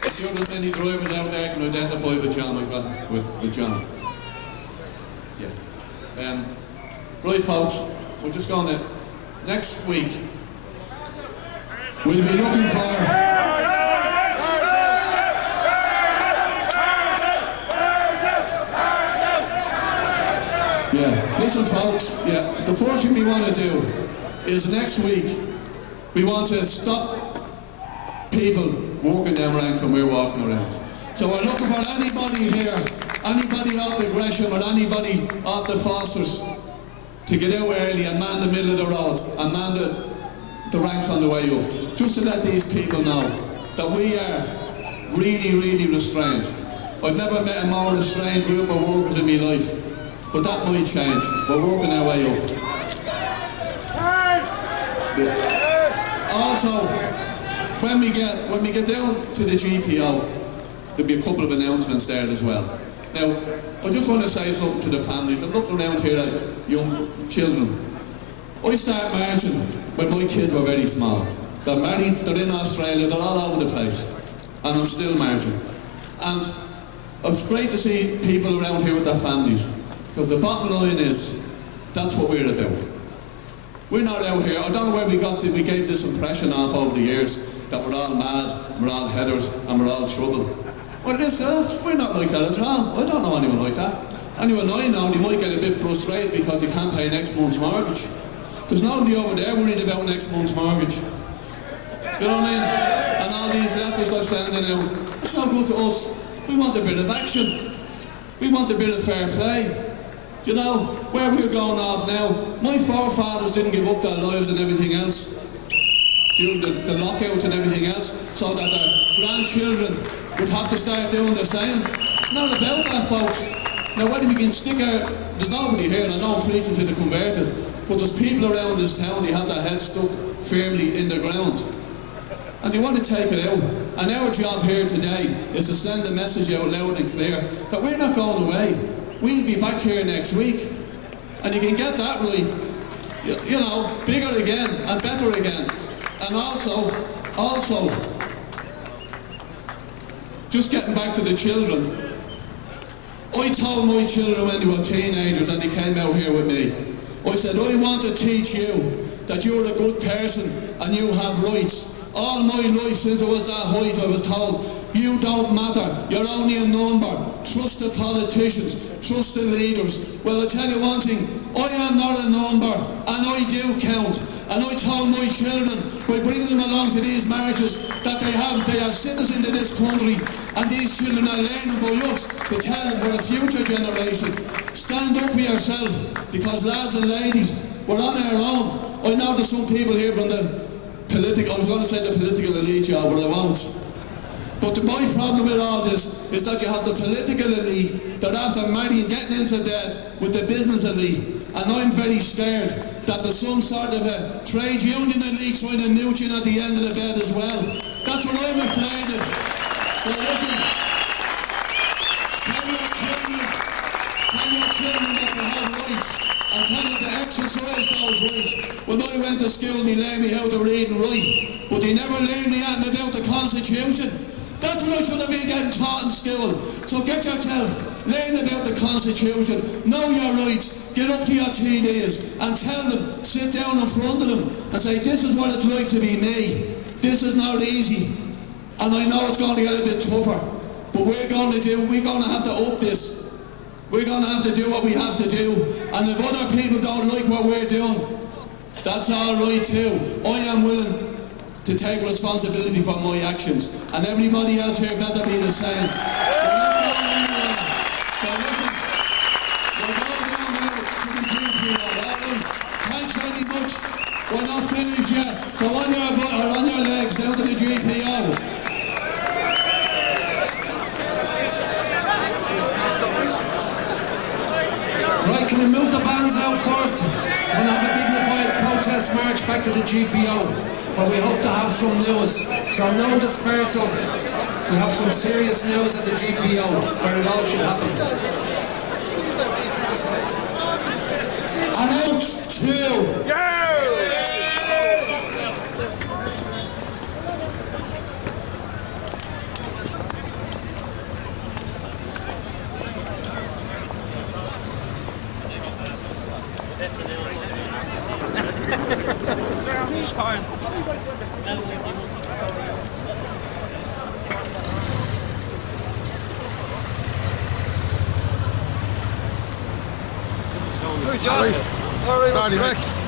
I'm sure there's many drivers out there can identify with John with John. Yeah. Right, folks, we're just going to, next week, we'll be looking for... Yeah, listen folks, yeah, the first thing we want to do is next week, we want to stop people walking down ranks when we're walking around. So we're looking for anybody here, anybody off the Gresham or anybody off the Fosters to get out early and man the middle of the road and man the ranks on the way up. Just to let these people know that we are really, really restrained. I've never met a more restrained group of workers in my life, but that might change. We're working our way up. Yeah. Also, when we get down to the GPO, there'll be a couple of announcements there as well. Now, I just want to say something to the families. I'm looking around here at young children. I started marching when my kids were very small. They're married, they're in Australia, they're all over the place. And I'm still marching. And it's great to see people around here with their families. Because the bottom line is, that's what we're about. We're not out here, I don't know where we got to, we gave this impression off over the years that we're all mad, we're all headers, and we're all trouble. Well, we're not like that at all. I don't know anyone like that. Anyone I know, they might get a bit frustrated because they can't pay next month's mortgage. There's nobody over there worried about next month's mortgage. You know what I mean? And all these letters they're sending out, it's no good to us. We want a bit of action. We want a bit of fair play. You know, where we're going off now, my forefathers didn't give up their lives and everything else during the lockouts and everything else, so that their grandchildren would have to start doing the same. It's not about that, folks. Now, whether we can stick our... There's nobody here, and I know I'm preaching to the converted, but there's people around this town, they have their heads stuck firmly in the ground. And they want to take it out. And our job here today is to send the message out loud and clear that we're not going away. We'll be back here next week. And you can get that right, you know, bigger again and better again. And also, just getting back to the children, I told my children when they were teenagers and they came out here with me, I said, I want to teach you that you're a good person and you have rights. All my life since I was that height, I was told, you don't matter, you're only a number. Trust the politicians, trust the leaders. Well, I tell you one thing, I am not a number, and I do count. And I told my children, by bringing them along to these marches, that they are citizens of this country, and these children are learning by us to tell them for the future generation. Stand up for yourself, because lads and ladies, we're on our own. I know there's some people here from the political, I was going to say the political elite, yeah, but I won't. But my problem with all this is that you have the political elite that after marrying, getting into debt with the business elite. And I'm very scared that there's some sort of a trade union elite trying to nudge in at the end of the bed as well. That's what I'm afraid of. So listen, tell your children that they have rights, and tell them to exercise those rights. When I went to school, they learned me how to read and write, but they never learned me anything about the Constitution. That's what I should have been getting taught in school. So get yourself, learn about the Constitution, know your rights, get up to your TDs and tell them, sit down in front of them and say, this is what it's like to be me. This is not easy. And I know it's going to get a bit tougher, but we're going to have to up this. We're going to have to do what we have to do. And if other people don't like what we're doing, that's all right too. I am willing to take responsibility for my actions. And everybody else here better be the same. We're not going anywhere. So listen, we're going down now to the GPO, alright? Thanks very much. We're not finished yet. So on your legs, down to the GPO. Right, can we move the vans out first? We're going to have a dignified protest march back to the GPO. But we hope to have some news. So no dispersal. We have some serious news at the GPO, where it all should happen. Announce 2. John. All right, what's the crack?